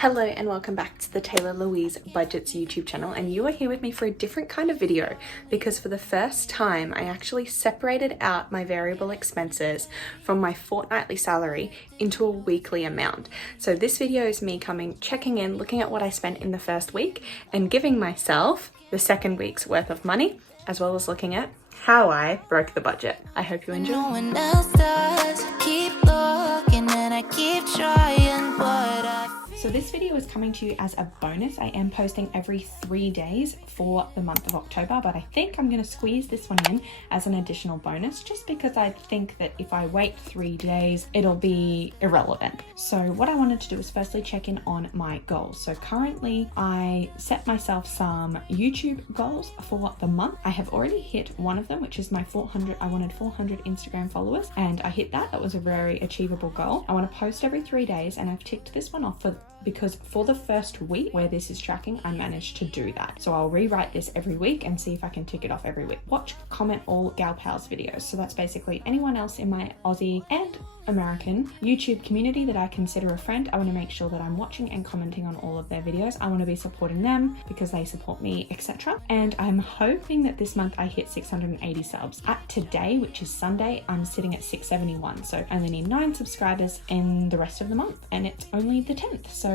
Hello and welcome back to the Taylor Louise Budgets YouTube channel, and you are here with me for a different kind of video because for the first time I actually separated out my variable expenses from my fortnightly salary into a weekly amount. So this video is me checking in, looking at what I spent in the first week and giving myself the second week's worth of money, as well as looking at how I broke the budget. I hope you enjoy. No one else does. Keep looking and I keep trying, but So this video is coming to you as a bonus. I am posting every 3 days for the month of October, but I think I'm going to squeeze this one in as an additional bonus just because I think that if I wait 3 days, it'll be irrelevant. So what I wanted to do is firstly check in on my goals. So currently I set myself some YouTube goals for the month. I have already hit one of them, which is my 400. I wanted 400 Instagram followers and I hit that. That was a very achievable goal. I want to post every 3 days and I've ticked this one off because for the first week where this is tracking, I managed to do that. So I'll rewrite this every week and see if I can tick it off every week. Watch, comment all Gal Pals videos. So that's basically anyone else in my Aussie and American YouTube community that I consider a friend. I want to make sure that I'm watching and commenting on all of their videos. I want to be supporting them because they support me, etc. And I'm hoping that this month I hit 680 subs. At today, which is Sunday, I'm sitting at 671. So I only need 9 subscribers in the rest of the month and it's only the 10th. So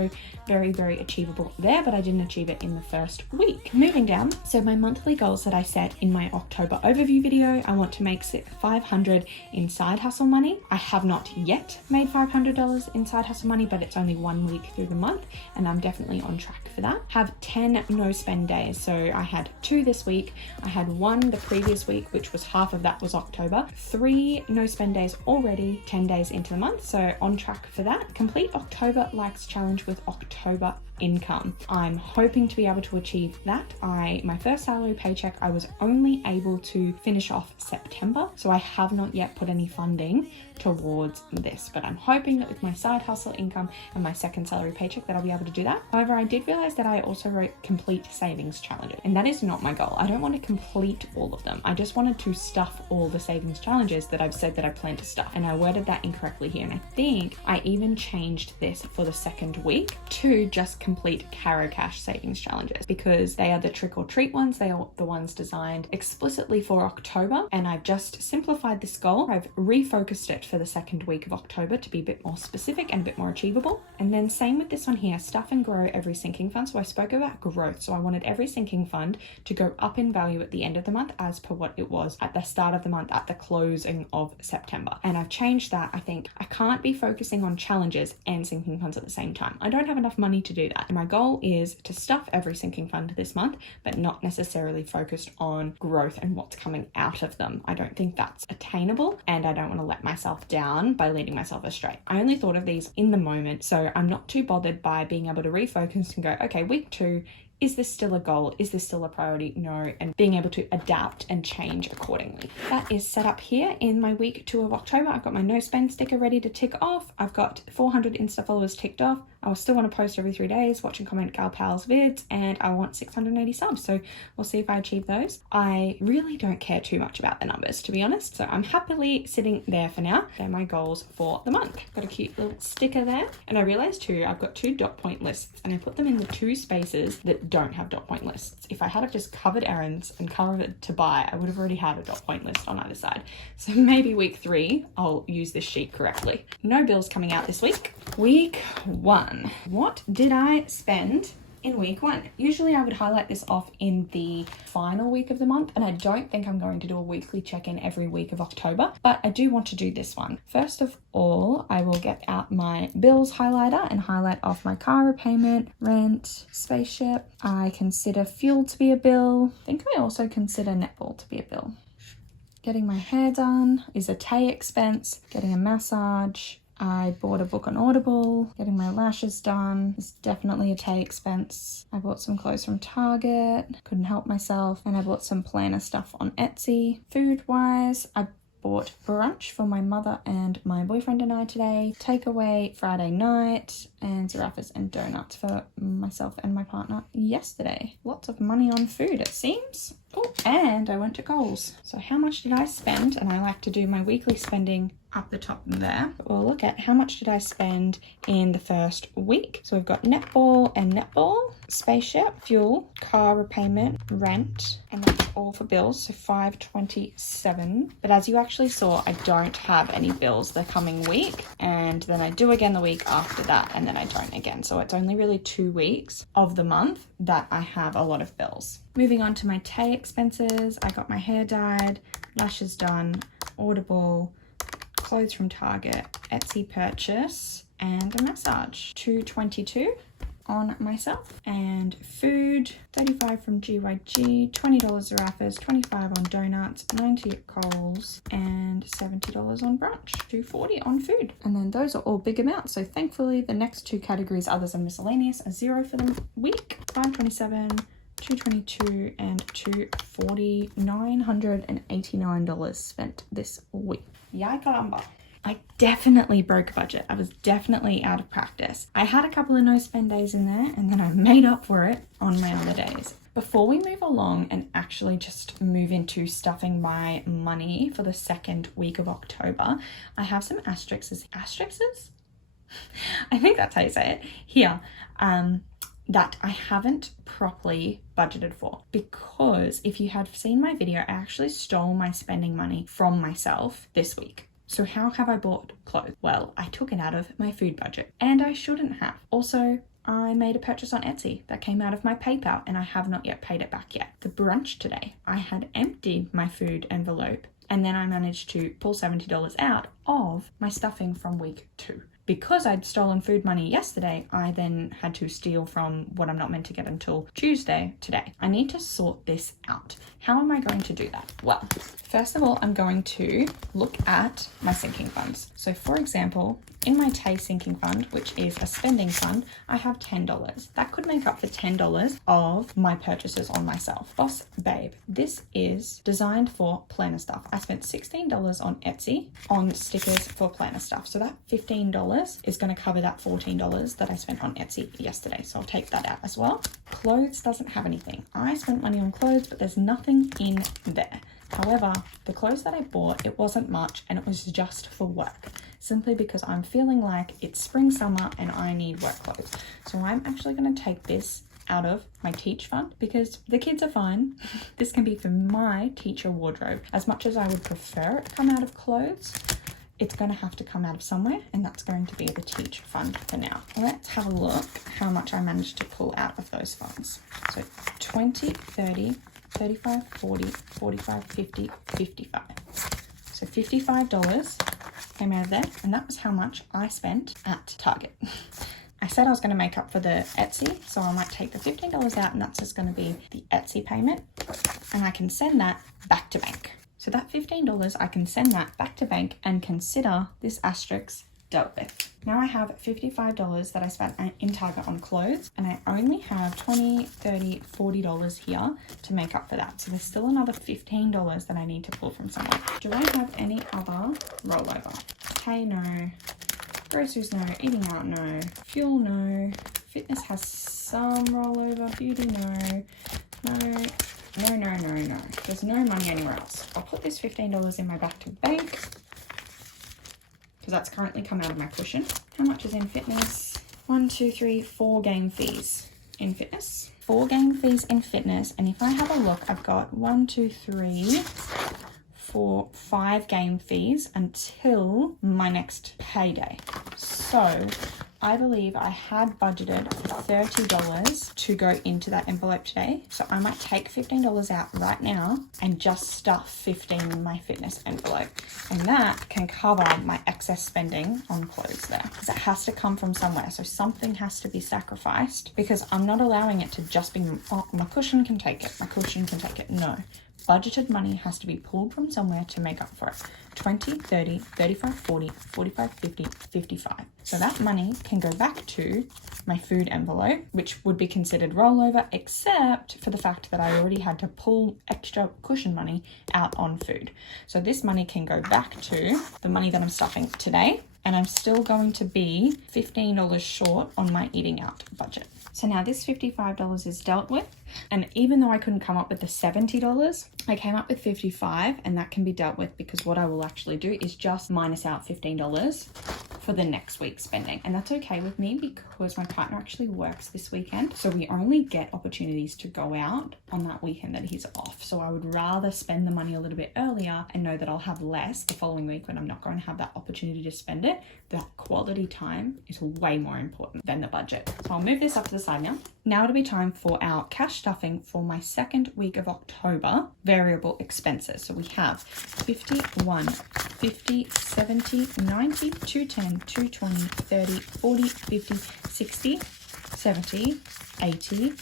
very, very achievable there, but I didn't achieve it in the first week. Moving down, so my monthly goals that I set in my October overview video, I want to make 500 in side hustle money. I have not yet made $500 in side hustle money, but it's only 1 week through the month and I'm definitely on track for that. Have 10 no spend days. So I had 2 this week. I had 1 the previous week, which was half of that was October. 3 no spend days already, 10 days into the month. So on track for that. Complete October likes challenge with October income. I'm hoping to be able to achieve that. My first salary paycheck, I was only able to finish off September, so I have not yet put any funding towards this, but I'm hoping that with my side hustle income and my second salary paycheck that I'll be able to do that. However, I did realize that I also wrote complete savings challenges, and that is not my goal. I don't want to complete all of them. I just wanted to stuff all the savings challenges that I've said that I plan to stuff, and I worded that incorrectly here, and I think I even changed this for the second week to just complete Caro Cash savings challenges because they are the trick or treat ones. They are the ones designed explicitly for October, and I've just simplified this goal. I've refocused it for the second week of October to be a bit more specific and a bit more achievable. And then same with this one here, stuff and grow every sinking fund. So I spoke about growth. So I wanted every sinking fund to go up in value at the end of the month as per what it was at the start of the month at the closing of September. And I've changed that. I think I can't be focusing on challenges and sinking funds at the same time. I don't have enough money to do that. And my goal is to stuff every sinking fund this month, but not necessarily focused on growth and what's coming out of them. I don't think that's attainable, and I don't want to let myself down by leading myself astray. I only thought of these in the moment, so I'm not too bothered by being able to refocus and go, okay, week 2, is this still a goal? Is this still a priority? No. And being able to adapt and change accordingly. That is set up here in my week 2 of October. I've got my no spend sticker ready to tick off. I've got 400 Insta followers ticked off. I will still want to post every 3 days, watch and comment Gal Pals vids, and I want 680 subs. So we'll see if I achieve those. I really don't care too much about the numbers, to be honest. So I'm happily sitting there for now. They're my goals for the month. Got a cute little sticker there. And I realized too, I've got 2 dot point lists and I put them in the 2 spaces that don't have dot point lists. If I had have just covered errands and covered to buy, I would have already had a dot point list on either side. So maybe week 3, I'll use this sheet correctly. No bills coming out this week. Week 1. What did I spend in week 1? Usually I would highlight this off in the final week of the month, and I don't think I'm going to do a weekly check-in every week of October, but I do want to do this one. First of all, I will get out my bills highlighter and highlight off my car repayment, rent, spaceship. I consider fuel to be a bill. I think I also consider netball to be a bill. Getting my hair done is a Tay expense. Getting a massage. I bought a book on Audible. Getting my lashes done is definitely a Tay expense. I bought some clothes from Target, couldn't help myself. And I bought some planner stuff on Etsy. Food-wise, I bought brunch for my mother and my boyfriend and I today. Takeaway Friday night, and zarafas and donuts for myself and my partner yesterday. Lots of money on food, it seems. Oh, and I went to goals. So how much did I spend? And I like to do my weekly spending up the top there. We'll look at how much did I spend in the first week. So we've got netball and netball, spaceship, fuel, car repayment, rent, and that's all for bills. So $5.27. But as you actually saw, I don't have any bills the coming week, and then I do again the week after that, and then I don't again. So it's only really 2 weeks of the month that I have a lot of bills. Moving on to my Tay expenses, I got my hair dyed, lashes done, Audible, clothes from Target, Etsy purchase, and a massage. $2.22 on myself. And food, $35 from GYG, $20 Zarafas, $25 on donuts, $90 at Coles, and $70 on brunch. $2.40 on food. And then those are all big amounts. So thankfully the next two categories other than miscellaneous are zero for the week. $5.27, $2.22, and $2.40. $989 spent this week. Yikamba. I definitely broke budget. I was definitely out of practice. I had a couple of no spend days in there, and then I made up for it on my other days. Before we move along and actually just move into stuffing my money for the second week of October, I have some asterisks. Asterisks? I think that's how you say it. Here. That I haven't properly budgeted for, because if you have seen my video, I actually stole my spending money from myself this week. So how have I bought clothes? Well, I took it out of my food budget, and I shouldn't have. Also, I made a purchase on Etsy that came out of my PayPal, and I have not yet paid it back yet. The brunch today, I had emptied my food envelope, and then I managed to pull $70 out of my stuffing from week 2. Because I'd stolen food money yesterday, I then had to steal from what I'm not meant to get until Tuesday today. I need to sort this out. How am I going to do that? Well, first of all, I'm going to look at my sinking funds. So for example, in my Tay sinking fund, which is a spending fund, I have $10. That could make up for $10 of my purchases on myself. Boss Babe, this is designed for planner stuff. I spent $16 on Etsy on stickers for planner stuff. So that $15 is going to cover that $14 that I spent on Etsy yesterday. So I'll take that out as well. Clothes doesn't have anything. I spent money on clothes, but there's nothing in there. However, the clothes that I bought, it wasn't much, and it was just for work, simply because I'm feeling like it's spring, summer, and I need work clothes. So I'm actually going to take this out of my teach fund because the kids are fine. This can be for my teacher wardrobe. As much as I would prefer it to come out of clothes, it's going to have to come out of somewhere, and that's going to be the teach fund for now. Let's have a look how much I managed to pull out of those funds. So 20, 30, 35, 40, 45, 50, 55. So $55 came out of there, and that was how much I spent at Target. I said I was going to make up for the Etsy, so I might take the $15 out, and that's just going to be the Etsy payment, and I can send that back to bank. So that $15, I can send that back to bank and consider this asterisk dealt with. Now I have $55 that I spent in Target on clothes, and I only have $20, $30, $40 here to make up for that. So there's still another $15 that I need to pull from somewhere. Do I have any other rollover? Hey, no. Groceries, no. Eating out, no. Fuel, no. Fitness has some rollover. Beauty, no. No. No, no, no, no. There's no money anywhere else. I'll put this $15 in my back to bank because that's currently come out of my cushion. How much is in fitness? 1, 2, 3, 4 game fees in fitness. 4 game fees in fitness. And if I have a look, I've got 1, 2, 3, 4, 5 game fees until my next payday. So I believe I had budgeted $30 to go into that envelope today. So I might take $15 out right now and just stuff $15 in my fitness envelope. And that can cover my excess spending on clothes there. Because it has to come from somewhere. So something has to be sacrificed, because I'm not allowing it to just be, oh, my cushion can take it. My cushion can take it. No. Budgeted money has to be pulled from somewhere to make up for it. 20, 30, 35, 40, 45, 50, 55. So that money can go back to my food envelope, which would be considered rollover, except for the fact that I already had to pull extra cushion money out on food. So this money can go back to the money that I'm stuffing today, and I'm still going to be $15 short on my eating out budget. So now this $55 is dealt with, and even though I couldn't come up with the $70, I came up with $55, and that can be dealt with because what I will actually do is just minus out $15 for the next week's spending. And that's okay with me because my partner actually works this weekend. So we only get opportunities to go out on that weekend that he's off. So I would rather spend the money a little bit earlier and know that I'll have less the following week when I'm not going to have that opportunity to spend it. That quality time is way more important than the budget. So I'll move this up to the side now. Now it'll be time for our cash stuffing for my second week of October variable expenses. So we have 51, 50, 70, 90, 210, 220, 30, 40, 50, 60, 70, 80,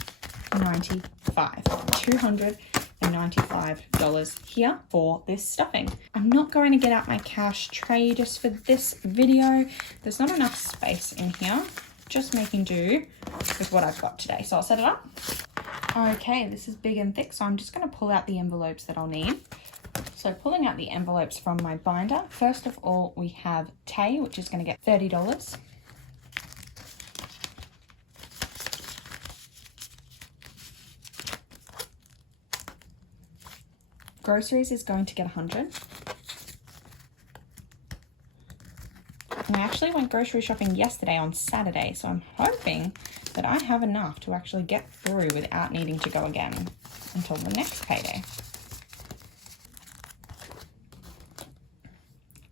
95, $295 here for this stuffing. I'm not going to get out my cash tray just for this video. There's not enough space in here. Just making do with what I've got today. So I'll set it up. Okay, this is big and thick, so I'm just going to pull out the envelopes that I'll need. So pulling out the envelopes from my binder, first of all, we have Tay, which is going to get $30. Groceries is going to get $100. And I actually went grocery shopping yesterday on Saturday, so I'm hoping that I have enough to actually get through without needing to go again until the next payday.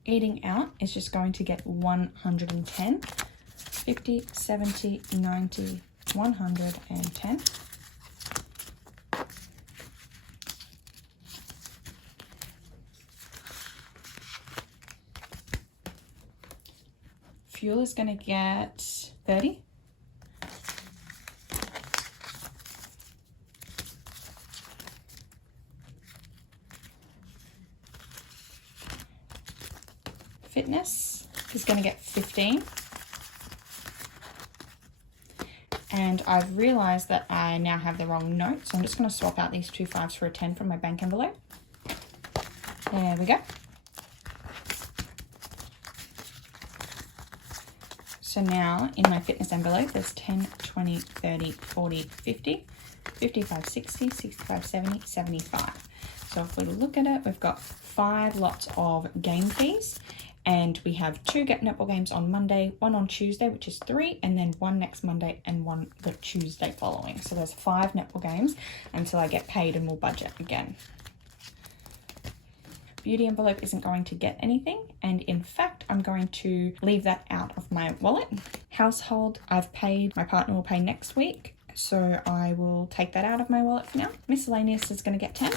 Eating out is just going to get $110, 50, 70, 90, 110. Fuel is going to get 30. Fitness is going to get 15. And I've realized that I now have the wrong note, so I'm just going to swap out these two 5s for a 10 from my bank envelope. There we go. So now in my fitness envelope, there's 10, 20, 30, 40, 50, 55, 60, 65, 70, 75. So if we look at it, we've got 5 lots of game fees, and we have 2 netball games on Monday, 1 on Tuesday, which is 3, and then 1 next Monday and 1 the Tuesday following. So there's 5 netball games until I get paid and we'll budget again. Beauty envelope isn't going to get anything, and in fact I'm going to leave that out of my wallet. Household I've paid, my partner will pay next week, so I will take that out of my wallet for now. Miscellaneous is going to get 10.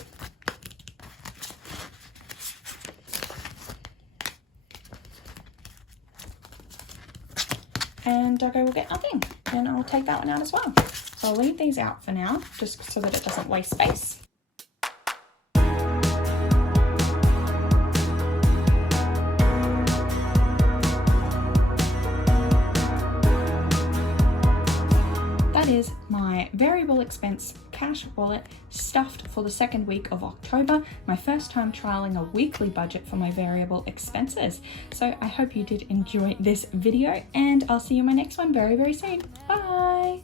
And Doggo will get nothing, and I'll take that one out as well. So I'll leave these out for now just so that it doesn't waste space. Is my variable expense cash wallet stuffed for the second week of October. My first time trialing a weekly budget for my variable expenses. So I hope you did enjoy this video, and I'll see you in my next one very, very soon. Bye.